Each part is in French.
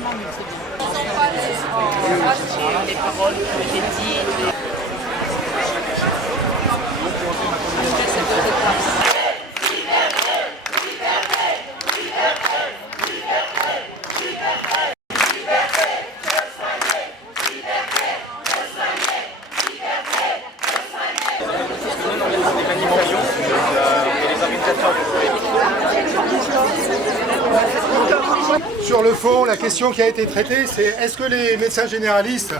non, mais c'est bien. Les paroles que j'ai dites. Sur le fond, la question qui a été traitée, c'est est-ce que les médecins généralistes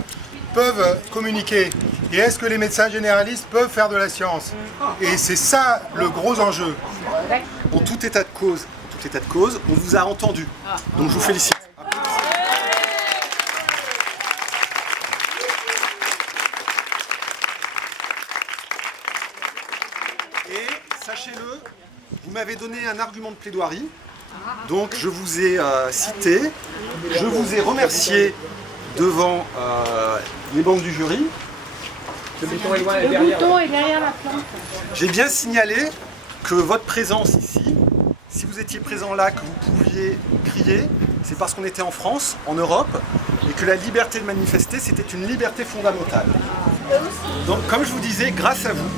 peuvent communiquer? Et est-ce que les médecins généralistes peuvent faire de la science? Et c'est ça le gros enjeu. En tout état de cause, on vous a entendu. Donc je vous félicite. Et sachez-le, vous m'avez donné un argument de plaidoirie. Donc je vous ai cité, je vous ai remercié devant les membres du jury. Le bouton est derrière la plante. J'ai bien signalé que votre présence ici, si vous étiez présent là, que vous pouviez crier, c'est parce qu'on était en France, en Europe, et que la liberté de manifester, c'était une liberté fondamentale. Donc comme je vous disais, grâce à vous,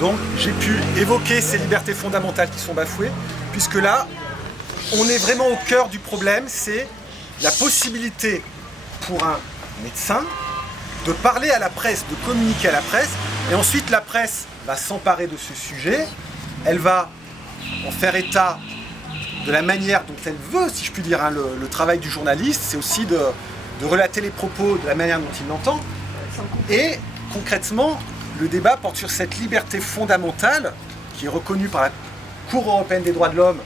donc j'ai pu évoquer ces libertés fondamentales qui sont bafouées, puisque là, on est vraiment au cœur du problème, c'est la possibilité pour un médecin de parler à la presse, de communiquer à la presse, et ensuite la presse va s'emparer de ce sujet, elle va en faire état de la manière dont elle veut, si je puis dire, hein, le travail du journaliste, c'est aussi de relater les propos de la manière dont il l'entend, et concrètement, le débat porte sur cette liberté fondamentale qui est reconnue par la Cour européenne des droits de l'homme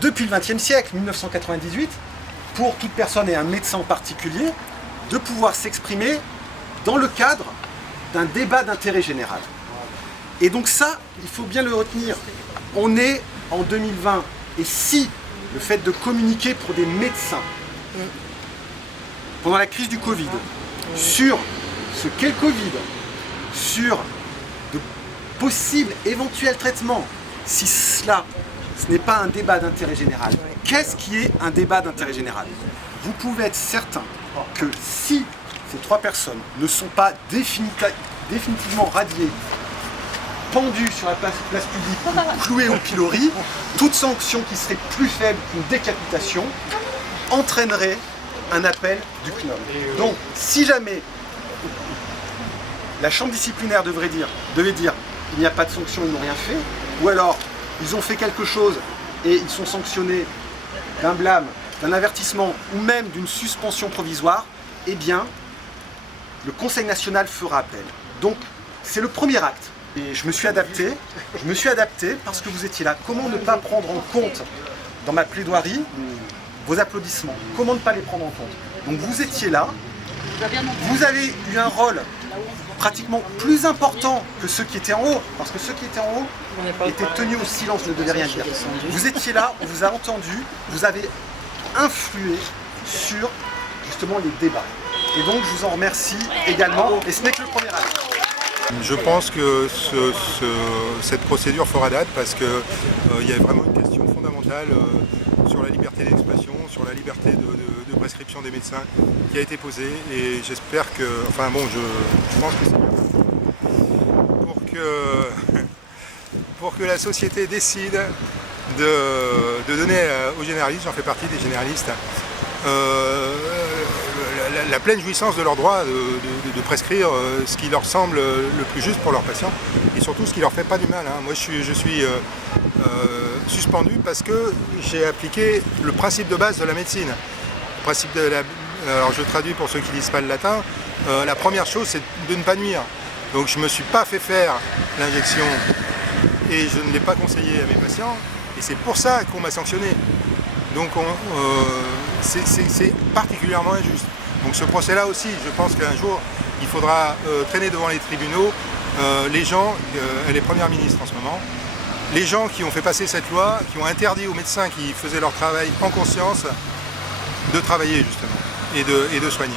depuis le XXe siècle, 1998, pour toute personne et un médecin en particulier, de pouvoir s'exprimer dans le cadre d'un débat d'intérêt général. Et donc ça, il faut bien le retenir. On est en 2020, et si le fait de communiquer pour des médecins, pendant la crise du Covid, sur ce qu'est le Covid, sur de possibles éventuels traitements, si cela ce n'est pas un débat d'intérêt général. Qu'est-ce qui est un débat d'intérêt général? Vous pouvez être certain que si ces trois personnes ne sont pas définitivement radiées, pendues sur la place publique, ou clouées au pilori, toute sanction qui serait plus faible qu'une décapitation entraînerait un appel du CNOM. Donc, si jamais la chambre disciplinaire devait dire il n'y a pas de sanction, ils n'ont rien fait, ou alors ils ont fait quelque chose et ils sont sanctionnés d'un blâme, d'un avertissement ou même d'une suspension provisoire, eh bien, le Conseil national fera appel. Donc, c'est le premier acte. Et je me suis adapté parce que vous étiez là. Comment ne pas prendre en compte, dans ma plaidoirie, vos applaudissements? Comment ne pas les prendre en compte? Donc, vous étiez là, vous avez eu un rôle pratiquement plus important que ceux qui étaient en haut, parce que ceux qui étaient en haut étaient tenus au silence, ne devaient rien dire. Vous étiez là, on vous a entendu, vous avez influé sur justement les débats. Et donc je vous en remercie également, et ce n'est que le premier acte. Je pense que cette procédure fera date parce qu'il y a vraiment une question fondamentale sur la liberté d'expression, sur la liberté de prescription des médecins qui a été posée, et j'espère que, enfin bon, je pense que c'est bien. Pour que la société décide de donner aux généralistes, j'en fais partie des généralistes, la pleine jouissance de leur droit de prescrire ce qui leur semble le plus juste pour leurs patients, et surtout ce qui leur fait pas du mal. Hein. Moi je suis suspendu parce que j'ai appliqué le principe de base de la médecine. Alors je traduis pour ceux qui ne lisent pas le latin, la première chose c'est de ne pas nuire. Donc je ne me suis pas fait faire l'injection et je ne l'ai pas conseillé à mes patients, et c'est pour ça qu'on m'a sanctionné. Donc c'est particulièrement injuste. Donc ce procès-là aussi, je pense qu'un jour, il faudra traîner devant les tribunaux les gens, elle est première ministre en ce moment, les gens qui ont fait passer cette loi, qui ont interdit aux médecins qui faisaient leur travail en conscience de travailler justement et de soigner.